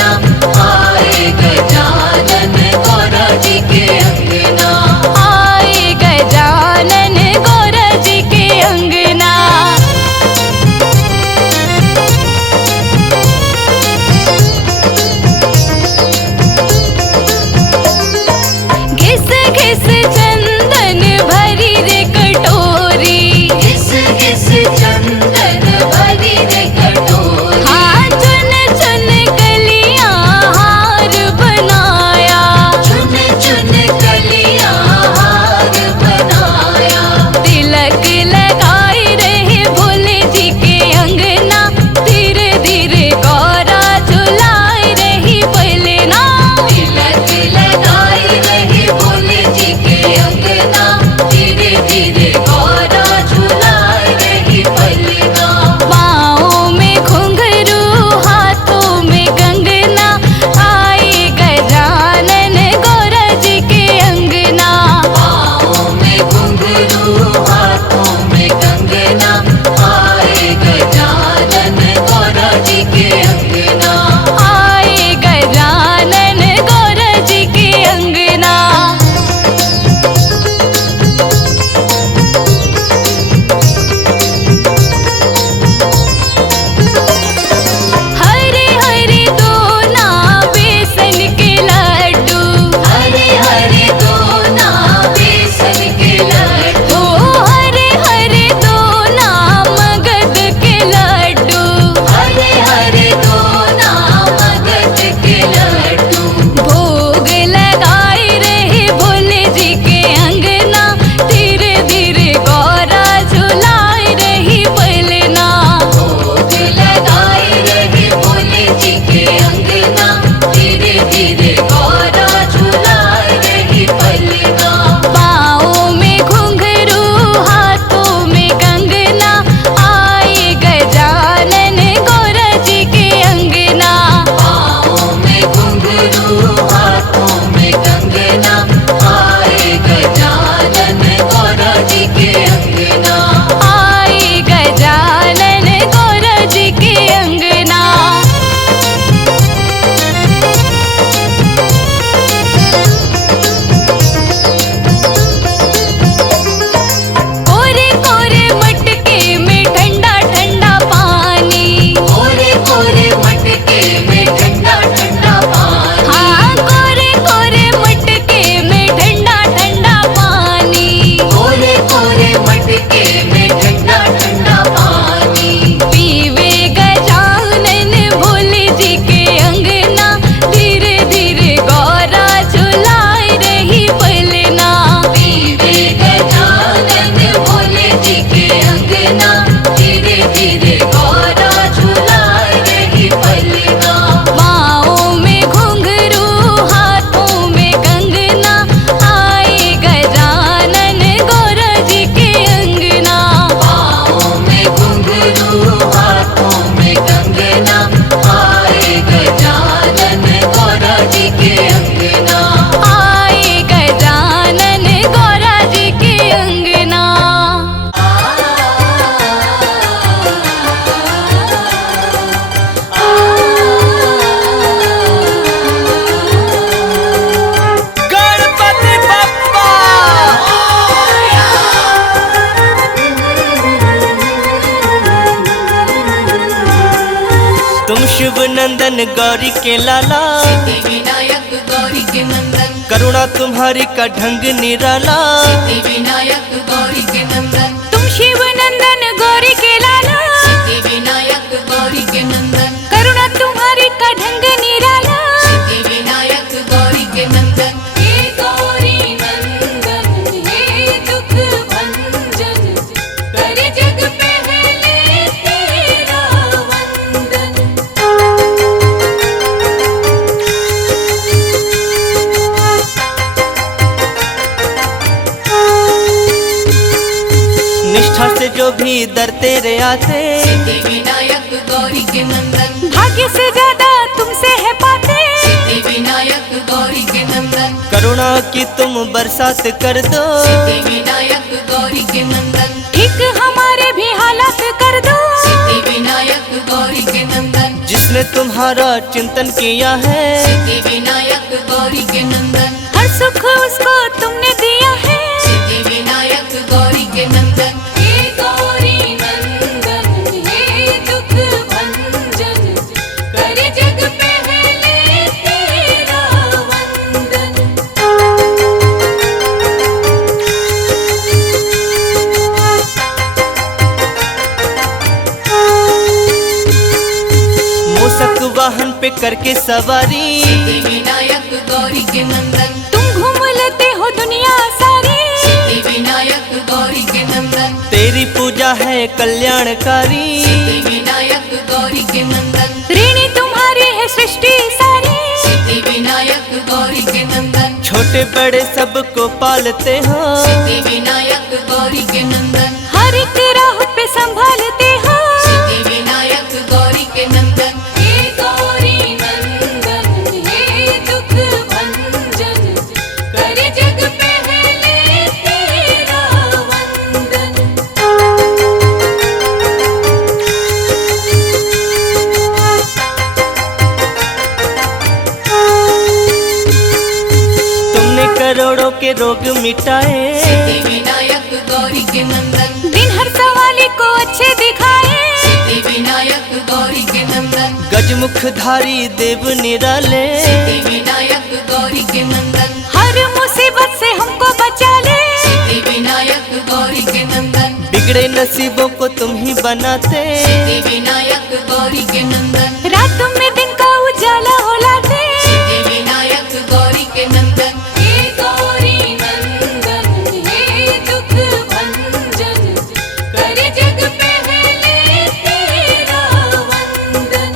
अंगना, आए गजानन गौरा जी के अंगना, आए गजानन गौरा जी के अंगना। घिस घिस चंदन भरी रे कटोरी, घिस घिस चंदन भरी रे कटोरी, हाँ चुन चुन कलियां हार बनाया, चुन चुन कलियां हार बनाया, तिलक लगाए रहे भोले जी के अंगना, धीरे धीरे गौरा झुलाए रही पलना, तिलक लगाई रही भोले जी के अंगना, धीरे धीरे गौरा झुलाए रही पलना, पाँव में घुंघरू हाथों में कंगना, आए गजानन गौरा जी के अंगना, पाँव में घुंघरू हाथों में कंगना, आए गजानन गौरा जी के अंगना, आए गजानन गौरा जी के अंगना। हरे हरे दोना बेसन के लड्डू, हरे हरे दोना बेसन के लड्डू, ओ हरे हरे दोना मगध के लड्डू, हरे हरे दोना मगध के लड्डू, भोग लगाए रहे भोले जी के अंगना, धीरे धीरे गौरा झुलाए रही पलना, भोग लगाए रहे भोले जी के अंगना, धीरे धीरे गौरा झुलाए रही पलना, पाँव में घुंघरू हाथों में कंगना, आए गजानन गौरा जी के अंगना, पाँव में घुंघरू हाथों में कंगना, आए गजानन गौरा जी के अंगना, आए गजानन गौरा जी के अंगना। कोरे कोरे मटके में ठंडा ठंडा पानी, कोरे कोरे मटके में ठंडा ठंडा पानी, हाँ कोरे कोरे मटके में ठंडा ठंडा पानी, कोरे कोरे मटके में ठंडा ठंडा पानी, पीवे गजानन भोले जी के अंगना, धीरे धीरे गौरा झुलाए रही पलना, पीवे गजानन भोले जी के अंगना, धीरे धीरे गौरा झुलाए रही पलना, पाँव में घुंघरू हाथों में कंगना, आए गजानन गौरा जी के अंगना, पाँव में घुंघरू हाथों में कंगना, आए गजानन गौरा जी के अंगना, आए गजानन गौरा जी के अंगना। गणपति बप्पा तुम शुभ नंदन गौरी के लाला, सिद्धि विनायक गौरी के नंदन, करुणा तुम्हारी का ढंग निराला, सिद्धि विनायक गौरी के नंदन, तुम शिव नंदन गौरी के लाला, सिद्धि विनायक गौरी के नंदन, करुणा तुम्हारी का ढंग निराला, सिद्धि विनायक गौरी के नंदन, हे गौरी नंदन हे दुख भंजन, कर जग पहले तेरा वंदन। निष्ठा से जो भी दर तेरे आते, सिद्धि विनायक गौरी के नंदन, भाग्य से ज्यादा तुमसे है पाते, सिद्धि विनायक गौरी के नंदन, करुणा की तुम बरसात कर दो, सिद्धि विनायक गौरी के नंदन, ठीक हमारे भी हालात कर दो, सिद्धि विनायक गौरी के नंदन, जिस किसने तुम्हारा चिंतन किया है? सिद्धि विनायक गौरी के नंदन, हर सुख उसको तुमने दिया है। सिद्धि विनायक गौरी के नंदन, हे गौरी नंदन, हे दुख भंजन, करे जग पहले तेरा वंदन। मूषक वाहन पे करके सवारी, सिद्धि विनायक गौरी के नंदन, तुम घूम लेते हो दुनिया सारी। सिद्धि विनायक गौरी के नंदन, तेरी पूजा है कल्याणकारी। सिद्धि विनायक गौरी के नंदन, ऋणी तुम्हारी है सृष्टि सारी। सिद्धि विनायक गौरी के नंदन, छोटे बड़े सबको पालते हो। सिद्धि विनायक गौरी के नंदन, हर एक राह पे संभालते हो। सिद्धि विनायक गौरी के नंदन, हे गौरी नंदन, हे दुख भंजन, करे जग पहले तेरा वंदन। तुमने करोड़ों के रोग मिटाए। सिद्धि विनायक गौरी के नंदन, दिन हर सवाली को अच्छे दिखाए। सिद्धि विनायक गौरी के नंदन, गजमुखधारी देव निराले। सिद्धि विनायक गौरी के नंदन, हर मुसीबत से हमको बचा ले। सिद्धि विनायक गौरी के नंदन, बिगड़े नसीबों को तुम ही बनाते। सिद्धि विनायक गौरी के नंदन, रात में दिन का उजाला हो लाते। सिद्धि विनायक गौरी के नंदन, हे गौरी नंदन, हे दुख भंजन, करे जग पहले तेरा वंदन।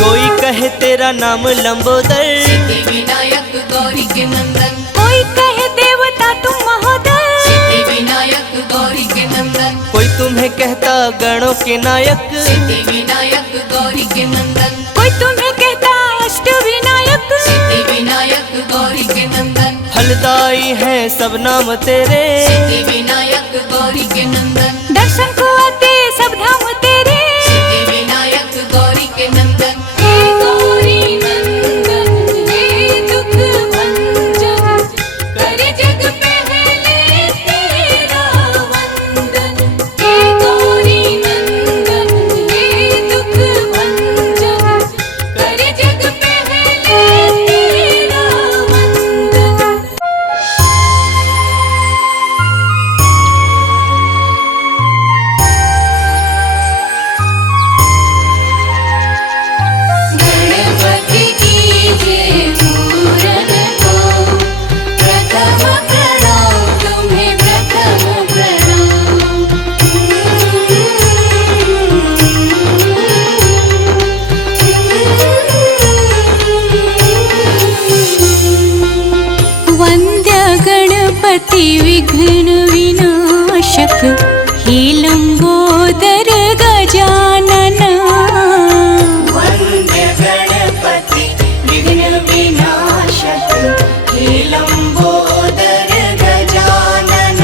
कोई कहे तेरा नाम लंबोदर। सिद्धि विनायक गौरी के नंदन, कोई कहे देवता तुम महोदय। सिद्धि विनायक गौरी के नंदन, कोई तुम्हें कहता गणों के नायक। सिद्धि विनायक गौरी के नंदन, कोई तुम्हें कहता अष्ट विनायक। सिद्धि विनायक गौरी के नंदन, फलदाई है सब नाम तेरे। सिद्धि विनायक गौरी के नंदन, दर्शन को आते सब धाम तेरे। सिद्धि विनायक गौरी के नंदन, हे गौरी नंदन, हे दुख भंजन, करे जग पहले तेरा वंदन। हे गौरी नंदन, हे दुख भंजन, करे जग पहले तेरा वंदन। गणपति कीजिए पूरन को, प्रथम प्रणाम तुम्हें प्रथम प्रणाम। वन्द्य गणपति विघ्न विनाशक, हे लंबोदर गजानन। वन्द्य गणपति विघ्न विनाशक, हे लंबोदर गजानन।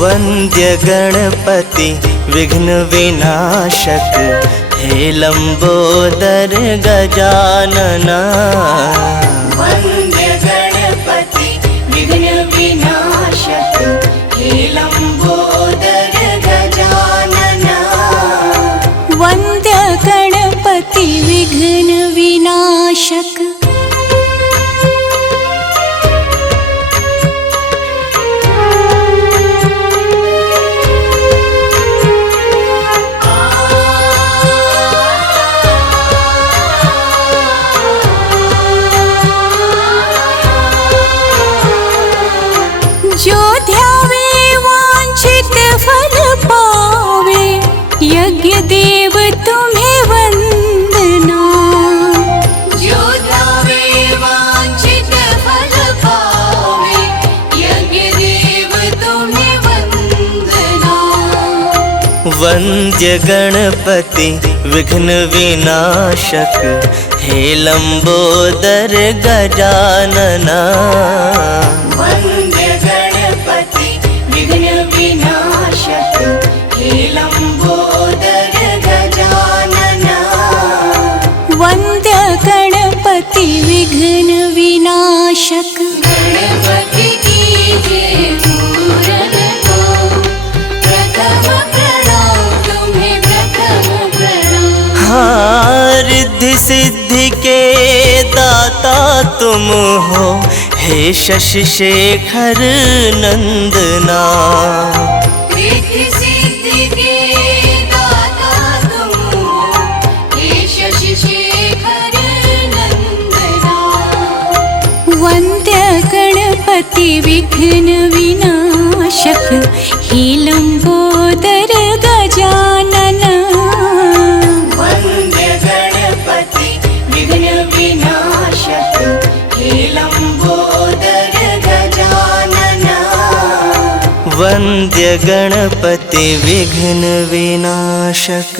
वन्द्य गणपति विघ्न विनाशक, हे लंबोदर गजानना। वन्द्य गणपति विघ्न विनाशक, हे लंबोदर गजानन। वन्द्य गणपति विघ्न विनाशक। जो ध्यावे वांछित फल पावे, यज्ञ देव तुम्हें वंदना। जो ध्यावे वांछित फल पावे, यज्ञ देव तुम्हें वंदना। वन्द्य गणपति विघ्न विनाशक, हे लंबोदर गजानना। वन्द्य गणपति विघ्न विनाशक हे लंबोदर गजानना। वन्द्य गणपति विघ्न विनाशक। गणपति कीजिए पूरन को प्रथम प्रणाम तुम्हें प्रथम प्रणाम। हाँ, रिद्धि सिद्धि के दाता तुम हो हे शशि शेखर नंदना। रिद्धि सिद्धि के दाता तुम हो हे शशि शेखर नंदना। वन्द्य गणपति विघ्न विनाशक हे लंबोदर गजानन। वन्द्य गणपति विघ्न विनाशक हे लंबोदर गजानना। वन्द्य गणपति विघ्न विनाशक।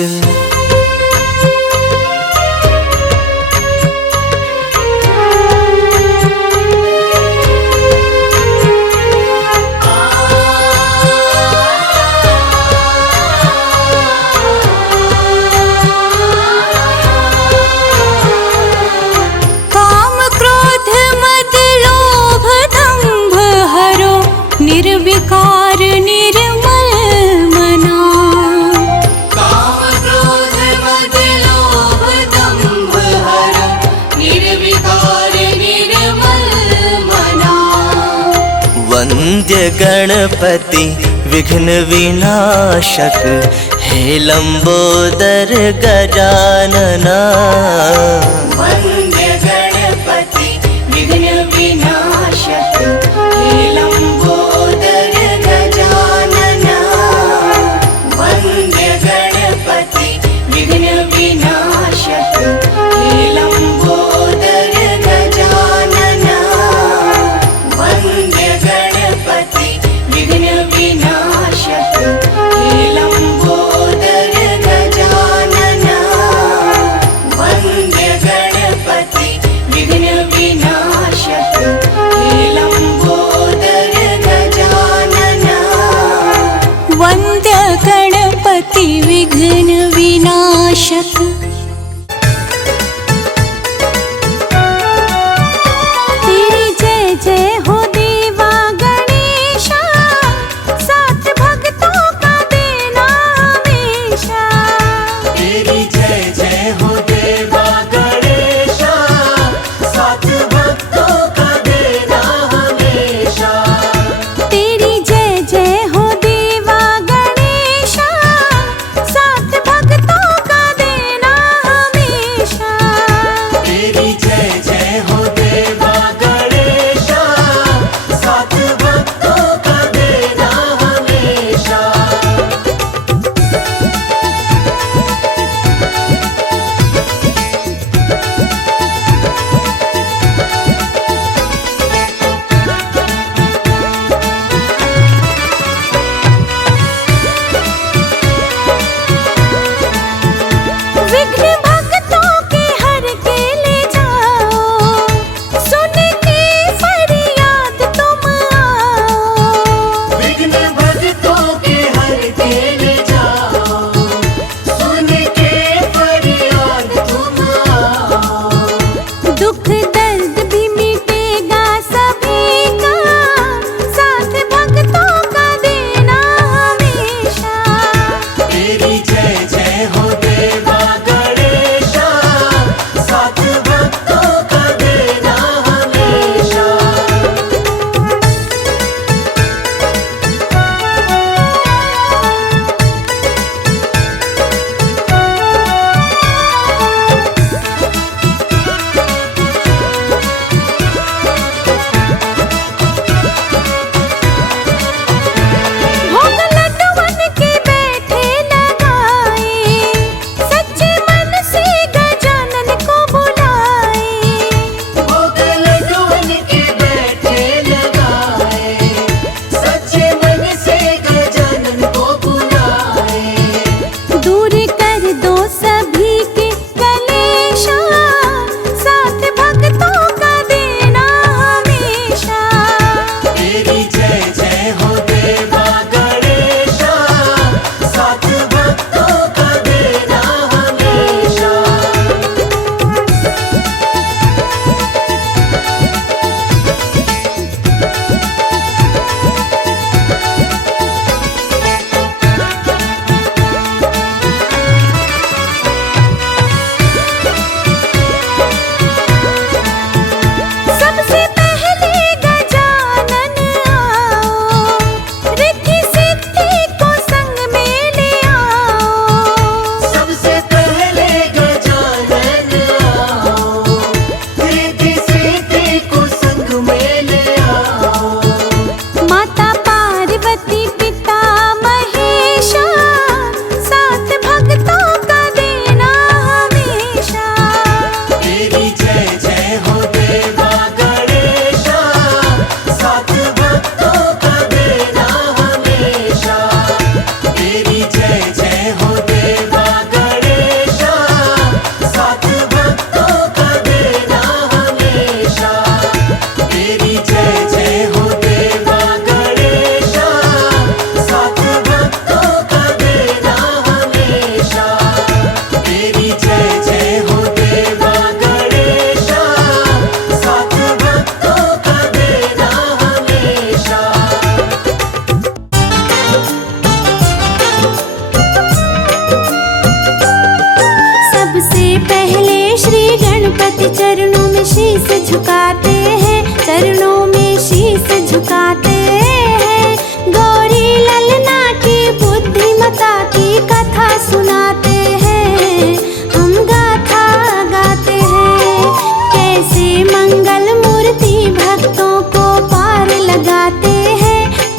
काम क्रोध मद लोभ दंभ हरो निर्विकार निर्मल मना। काम क्रोध मद लोभ दंभ हरो निर्विकार निर्मल मना। वन्द्य गणपति विघ्न विनाशक हे लंबोदर गजानना। वन्द्य गणपति विघ्न विनाशक हे लंबोदर गजानना। वन्द्य गणपति विघ्न विनाशक हे लंबोदर गजानना। वन्द्य गणपति विघ्न विनाशक हे लंबोदर गजानना। वन्द्य गणपति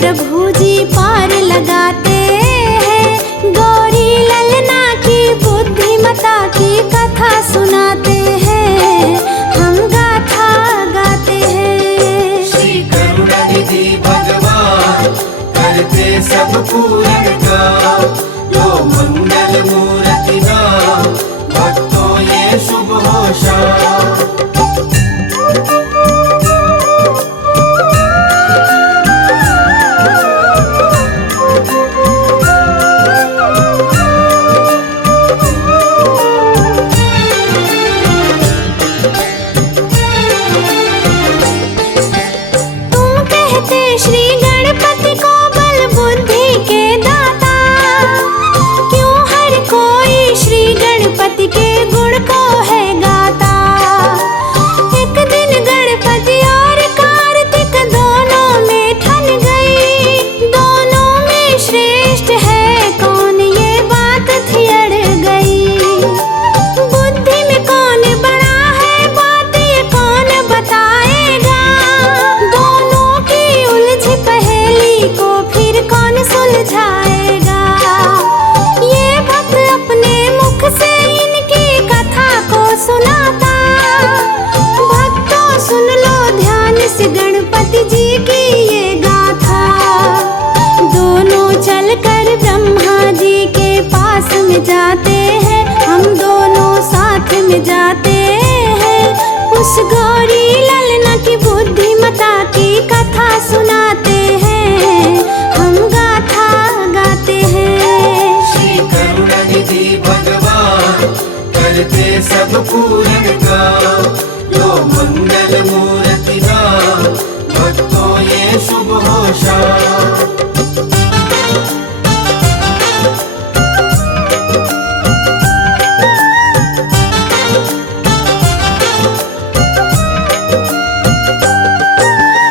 प्रभु जी पार लगाते हैं। गौरी ललना की बुद्धिमता की कथा सुनाते हैं, हम गाथा गाते हैं। श्री करुणानिधि भगवान करते सब पूरन का, लो मंगल मूर्ति नाम भक्तों ये शुभ होशा। श्री गणपति को बल बुद्धि के दाता, क्यों हर कोई श्री गणपति के गुण को है गाता। एक दिन गणपति और कार्तिक दोनों में ठन गई, दोनों में श्रेष्ठ है कौन ये बात थी अड़ गई। बुद्धि में कौन बड़ा है बात ये कौन बताएगा, दोनों की उलझी पहेली को फिर कौन सुलझाएगा। ये भक्त अपने मुख से इनकी कथा को सुनाता, भक्तों सुन लो ध्यान से गणपति जी की ये गाथा। दोनों चलकर ब्रह्मा जी के पास में जाते हैं, हम दोनों साथ में जाते हैं। उस गौरी ललना की बुद्धिमता की कथा सुनाते हैं, हम गाथा गाते हैं। श्री करुणानिधि भगवान करते सब पूरन का, लो मंगल मूर्ति नाम भक्तों ये शुभ होशा।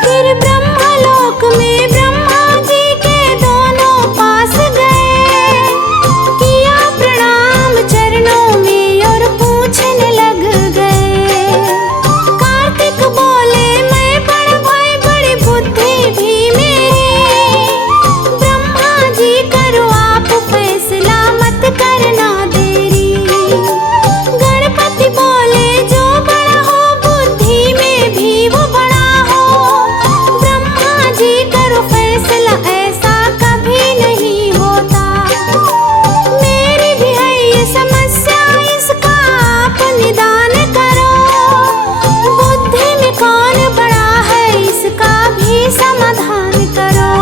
फिर ब्रह्मलोक में ब्रह्मा जी के दोनों पास गए, किया प्रणाम चरणों में और पूछने लग गए। कार्तिक बोले मैं बड़ भाई बड़ी बुद्धि भी मेरी, ब्रह्मा जी करो आप फैसला मत करना देरी। गणपति बोले जो बड़ा हो बुद्धि में भी वो बड़ा हो, ब्रह्मा जी करो फैसला ऐसा कभी नहीं होता। मेरी भी है ये समस्या इसका आप निदान करो, बुद्धि में कौन बड़ा है इसका भी समाधान करो।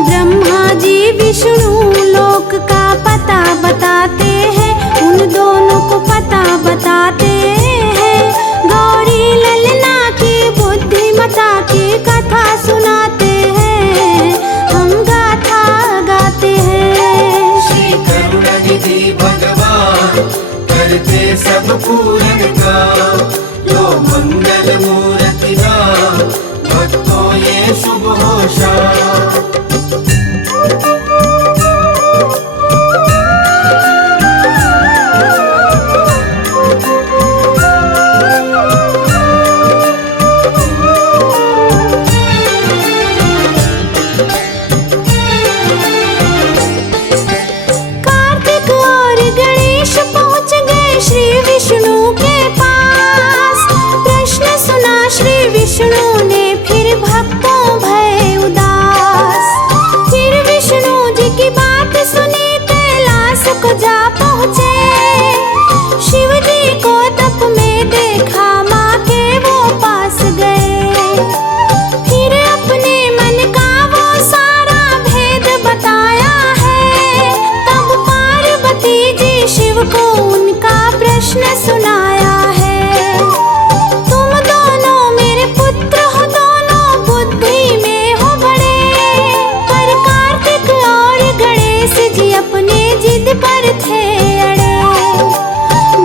ब्रह्मा जी विष्णु लोक का पता बताते हैं, उन दोनों को पता बताते हैं। गौरी ललना की बुद्धिमता की कथा सुनाते हैं, हम गाथा गाते हैं। श्री करुणानिधि भगवान करते सब पूरन का, लो मंगल मूर्ति नाम भक्तों ये शुभ होशा। कार्तिक और गणेश पहुंच गए श्री विष्णु के पास, प्रश्न सुना श्री विष्णु ने फिर भक्तों भय उदास। फिर विष्णु जी की बात सुनी कैलाश को जा पहुँचे, शिव जी को तप में देखा माँ के वो पास गए। फिर अपने मन का वो सारा भेद बताया है, तब पार्वती जी शिव को उनका प्रश्न सुनाया है। तुम दोनों मेरे पुत्र हो, दोनों बुद्धि में हो बड़े, पर कार्तिक और गणेश जी अपने जिद पर थे अड़े।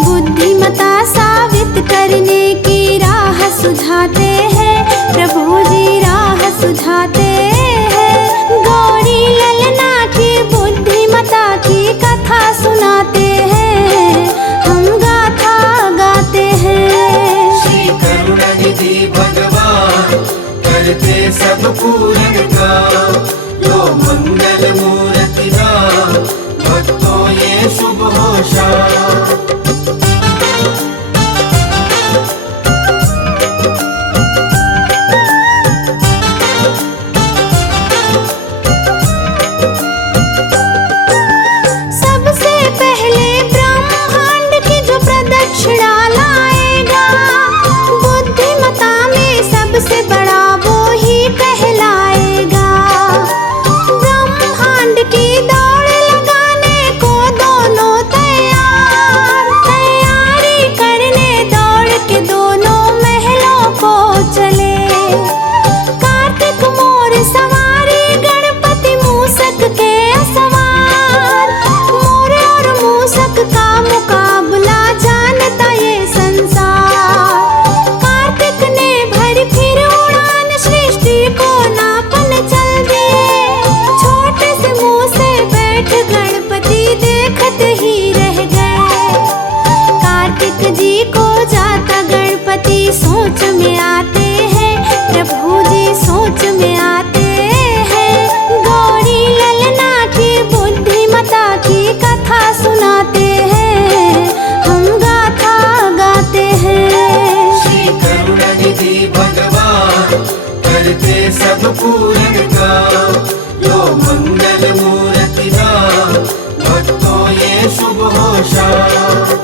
बुद्धिमता साबित करने की राह सुझाते हैं, प्रभु जी राह सुझाते हैं। गौरी ललना की बुद्धिमता की कथा सुनाते हैं, हम गाथा गाते हैं। श्री करुणानिधि भगवान करते सब पूरन का, सबसे पहले ब्रह्मांड की जो प्रदक्षिणा लाएगा, बुद्धिमता में सबसे बड़ा वो ही कहलाएगा। ब्रह्मांड की दौड़ लगाने को दोनों तैयार, तैयारी करने दौड़ के दोनों महलों को चले। कार्तिक मोर सवारी गणपति मूसक के असवार, मोर और मूसक का मुकाबला जानता ये संसार। कार्तिक ने भरी फिर उड़ान, सृष्टि को नापन चल दिए। छोटे से मुंह से बैठ गणपति देखते ही रह गए। कार्तिक जी को जाता गणपति सोच में आते हैं, प्रभु जी सोच में आते हैं। गौरी ललना की बुद्धिमता की कथा सुनाते हैं, हम गाथा गाते हैं। श्री करुणानिधि भगवान करते सब पूरन काम। लो मंगल मूर्ति नाम, भक्तों ये शुभ हो शाम।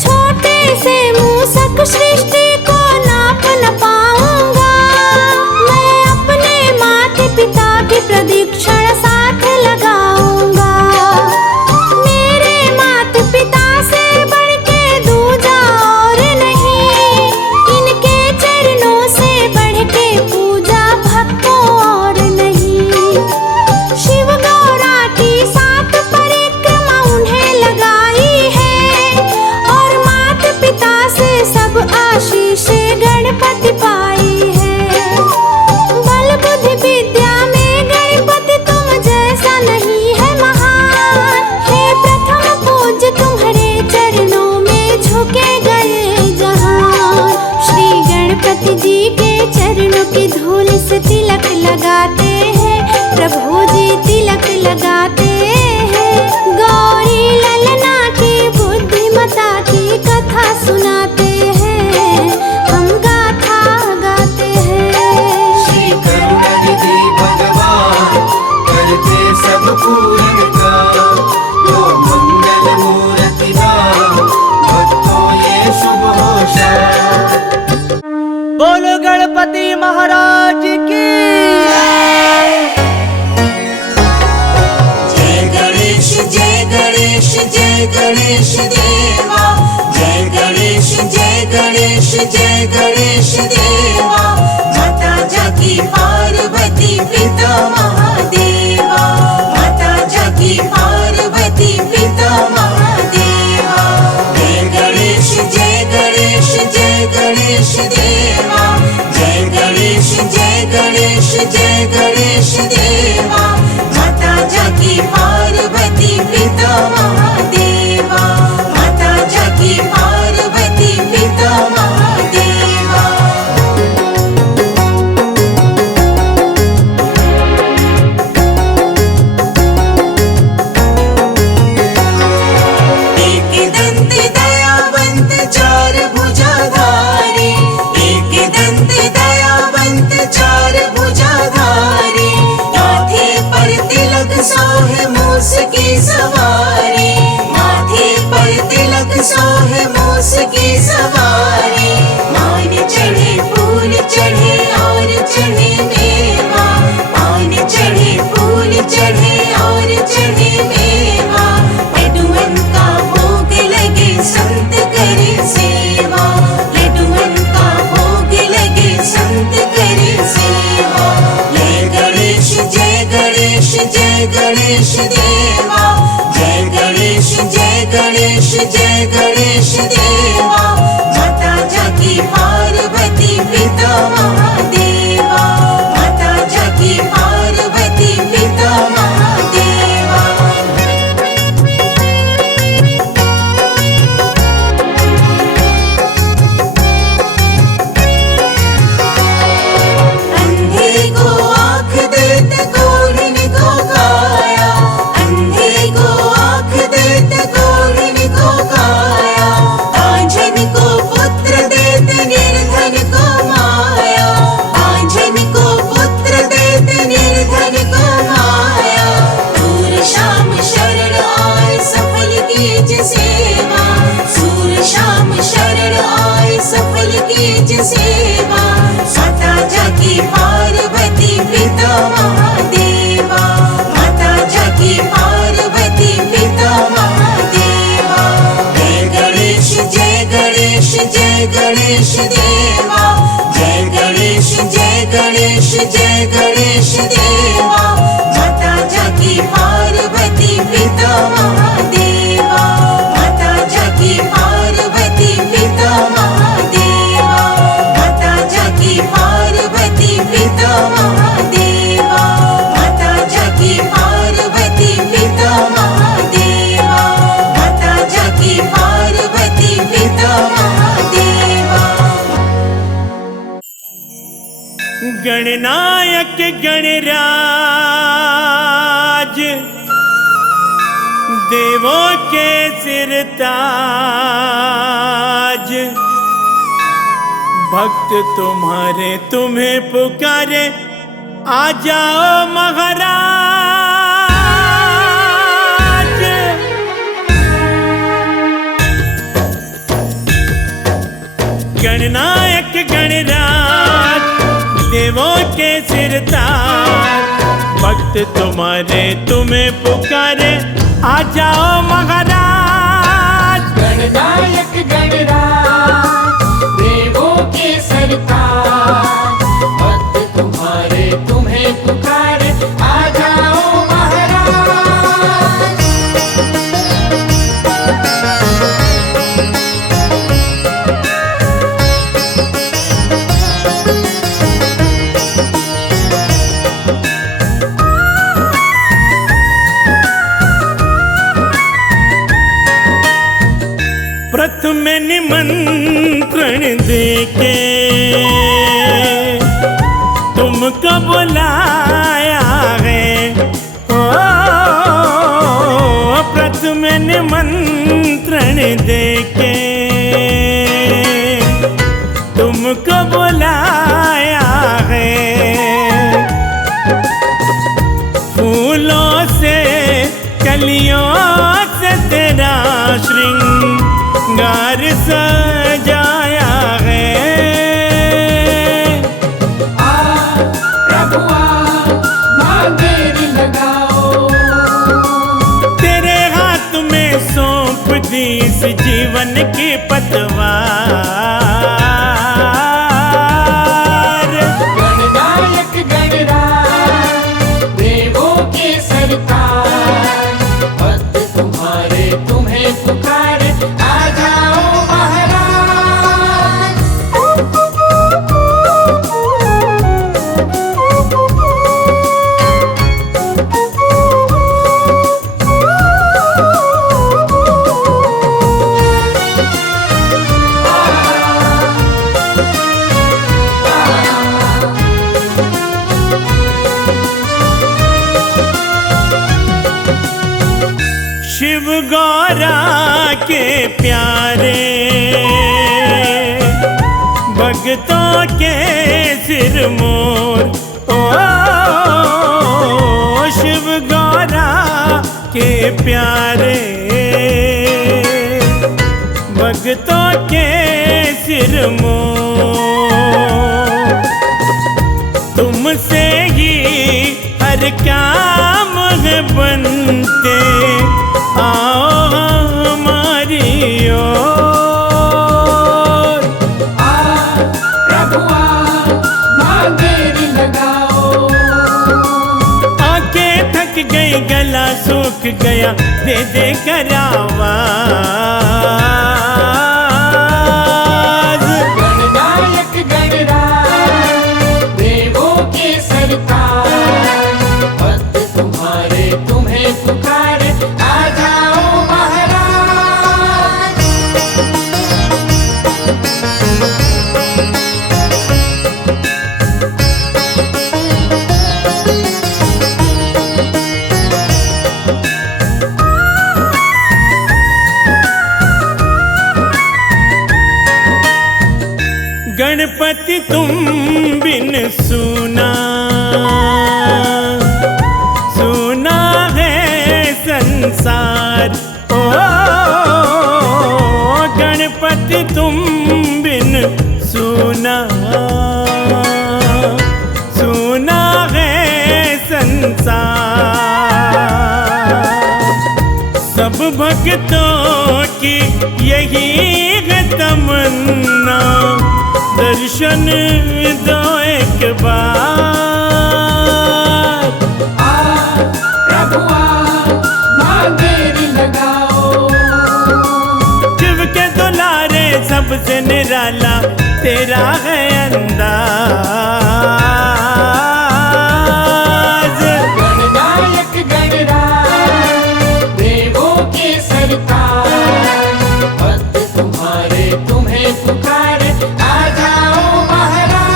छोटे से मूसक सृष्टि को नाप न पाऊंगा, मैं अपने माता पिता की प्रदक्षिण साथ लगाऊंगा। मेरे माता पिता से बढ़ के दूजा और नहीं, इनके चरणों से बढ़ के पूजा भक्तों और नहीं। शिव गौरा की 7 परिक्रमा उन्हें लगाई है, और माता पिता से सब आशीष गणपति पाई है। बल बुद्धि विद्या में गणपति तुम जैसा नहीं है महान। हे प्रथम पूज्य तुम्हारे चरणों में झुके गए जहान। श्री गणपति जी के चरणों की धूल से तिलक लगाते हैं, प्रभु जी तिलक लगाते हैं। गौरी ललना की बुद्धिमता की कथा सुनाते हैं, हम गाथा गाते हैं। श्री करुणानिधि भगवान करते सब पूरन काम। लो मंगल मूर्ति नाम, भक्तों ये शुभ हो शाम। बोलो गणपति महाराज की। जय गणेश जय गणेश जय गणेश देवा। जय गणेश जय गणेश जय गणेश देवा। माता जाकी पार्वती पिता महादेवा। माता जाकी पार्वती पिता महादेवा। जय गणेश जय गणेश जय गणेश देवा। जय गणेश जय गणेश जय गणेश देवा। माता जाकी पार्वती पिता महादेवा। माता जाकी पार्वती पिता महादेवा। एक दंत दयावंत चार भुजाधारी। एक दंत दयावंत चार भुजाधारी। माथे पर तिलक सोहे मूस की सवारी। माथे पर तिलक सोहे मूस की सवारी। मान चढ़े फूल चढ़े और चढ़े मेवा। मान चढ़े फूल चढ़े और चढ़े मेवा। लड्डुअन का भोग लगे संत करे सेवा। लड्डुअन का भोग लगे संत करे सेवा। जय गणेश जय गणेश जय गणेश देवा। जय गणेश जय गणेश जय गणेश देवा। माता जाकी पार्वती पिता महादेवा। माता जाकी पार्वती पिता महादेवा। गणेश देवा माता जाकी पार्वती पिता महादेवा माता जाकी पार्वती पिता महादेवा माता जाकी पार्वती पिता महादेवा माता जाकी पार्वती पिता महादेवा माता जाकी पार्वती पिता महादेवा। गणनायक गणराज देवों के सिर ताज, भक्त तुम्हारे तुम्हें पुकारे आ जाओ महाराज। गणनायक गणराज देवों के सिर ताज, भक्त तुम्हारे तुम्हें पुकारे आ जाओ महाराज। गणनायक गणराज देवों के सरताज, भक्त तुम्हारे तुम्हें पुकारे आ जाओ महाराज। प्रथम निमंत्रण देके तुमको बुलाया है, ओ प्रथम निमंत्रण देके तुमको बुलाया है। फूलों से कलियों से तेरा श्रृंगार सजाया है। प्रभु मां देर लगाओ, तेरे हाथ में सौंप दी इस जीवन की पतवार। गणनायक गणराज देवों के सरताज, भक्त तुम्हारे तुम्हें पुकारे आ जाओ महाराज। शिव गौरा के प्यारे भक्तों के सिर मोर, ओ शिव गौरा के प्यारे भक्तों के सिर मोर। तुमसे ही हर काम है बनते, आओ हमारी ओर। प्रभु मां देर लगाओ, आंखें थक गई गला सूख गया दे दे कर आवाज। गणनायक गणराज देवों के सरताज, भक्त तुम्हारे तुम्हें पुकारे आ जाओ महाराज। गणपति तुम बिन सुना सुना है संसार, ओ गणपति तुम बिन सुना सुना है संसार। सब भक्तों की यही है तमन्ना, दर्शन दो एक बार। प्रभु ना देर लगाओ। शिव के दुलारे सबसे निराला तेरा है अंदाज। गणनायक गणराज देवों के सरताज, भक्त तुम्हारे तुम्हें पुकारे, आ जाओ महाराज।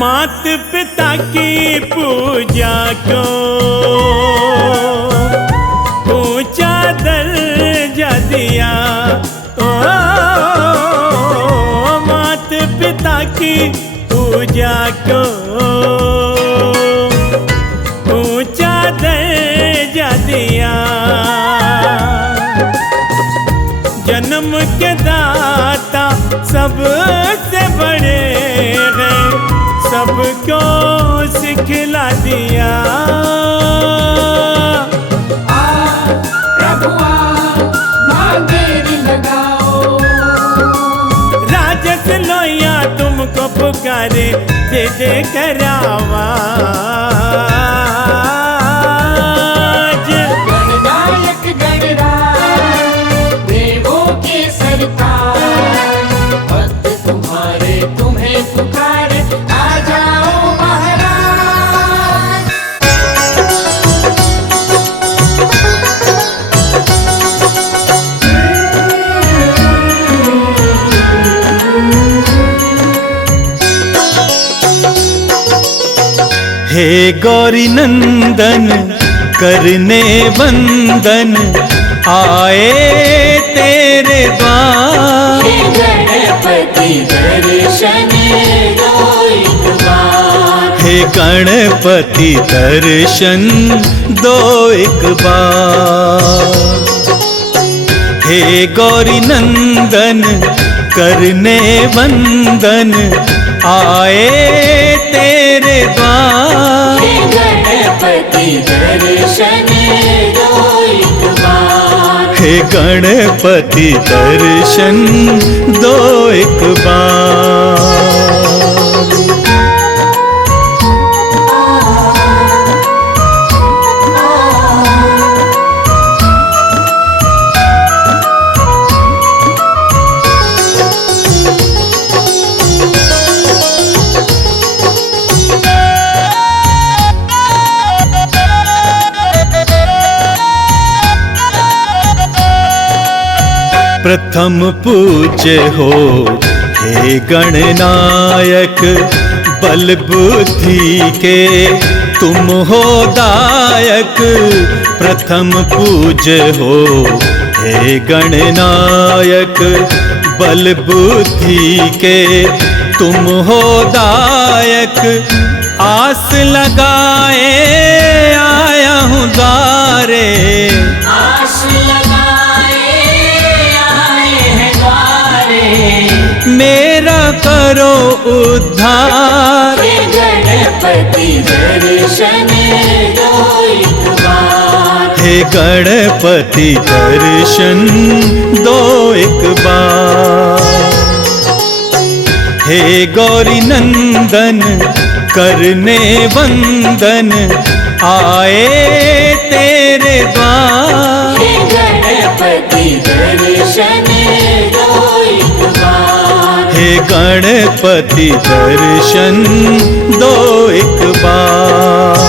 मात पिता की पूजा को ऊंचा दर्जा दिया। ओ मात पिता की पूजा को ऊंचा दर्जा दिया। जन्म के दाता सबसे बड़े हैं, सबको सिखला दिया। प्रभु ना देर लगाओ। राजस लोया तुमको पुकारे, दे दे कर आवाज। गणनायक गणराज देवों के सरताज, भक्त तुम्हारे तुम्हें पुकारे, आ जाओ महाराज। हे गौरी नंदन करने वंदन, आए तेरे द्वार। हे गणपति दर्शन दो एक बार। हे गणपति दर्शन दो एक बार। हे गौरी नंदन करने वंदन, आए तेरे द्वार। हे गणपति दर्शन दो एक बार। हे गणपति दर्शन दो एक बार। प्रथम पूज्य हो हे गणनायक, बल बुद्धि के तुम हो दायक। प्रथम पूज्य हो हे गणनायक, बल बुद्धि के तुम हो दायक। आस लगाए आया हूँ द्वारे, आस लगाए आए हैं द्वारे। मेरा करो उद्धार। हे गणपति दर्शन दो एक बार। हे गणपति दर्शन दो एक बार। हे गौरी नंदन करने वंदन, आए तेरे द्वार। हे गणपति दर्शन दो एक बार। हे गणपति दर्शन दो एक बार।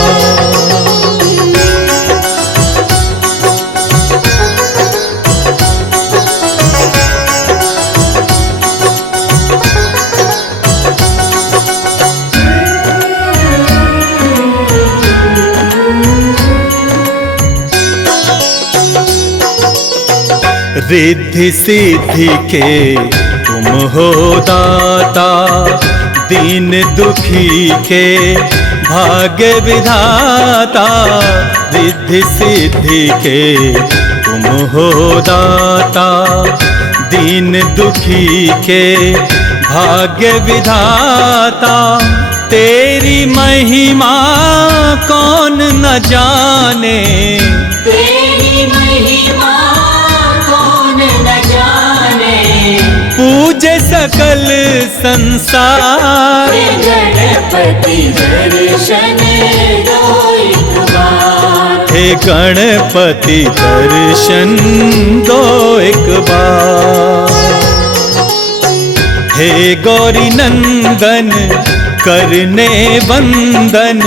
रिद्धि सिद्धि के तुम हो दाता, दीन दुखी के भाग्य विधाता, रिद्धि सिद्धि के तुम हो दाता। दीन दुखी के भाग्य विधाता, तेरी महिमा कौन न जाने। तेरी महिमा कौन न जाने। पूजे सकल संसार, गणपति दर्शन दो एक बार। हे गणपति दर्शन दो एक बार। हे गौरी नंदन करने वंदन,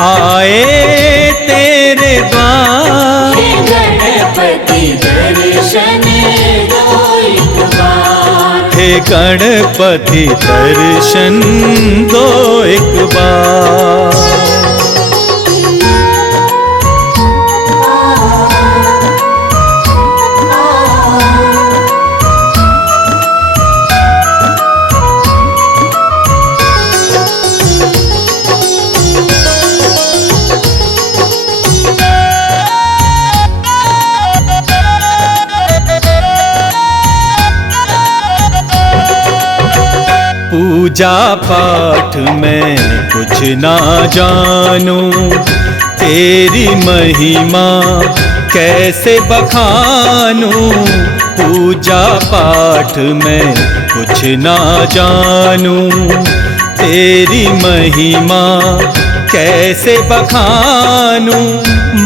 आए तेरे द्वार। हे गणपति दर्शन दो एक बार। हे गणपति दर्शन दो एक बार। पूजा पाठ में कुछ ना जानूं, तेरी महिमा कैसे बखानूं। पूजा पाठ में कुछ ना जानूं, तेरी महिमा कैसे बखानूं।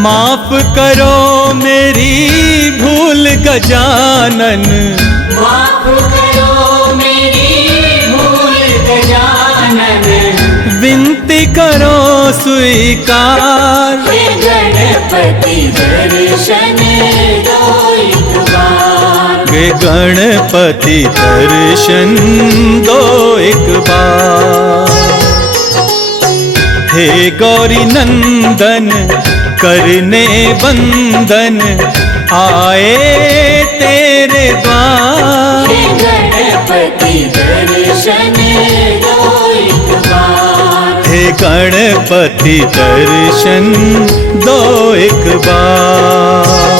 माफ करो मेरी भूल गजानन, माफ करो मेरी भूल गजानन। विनती करो स्वीकार। हे गणपति दर्शन दो एक बार। हे गणपति दर्शन दो एक बार। हे गौरी नंदन करने वंदन, आए तेरे द्वार। हे गणपति दर्शन दो एक बार। हे गणपति दर्शन दो एक बार।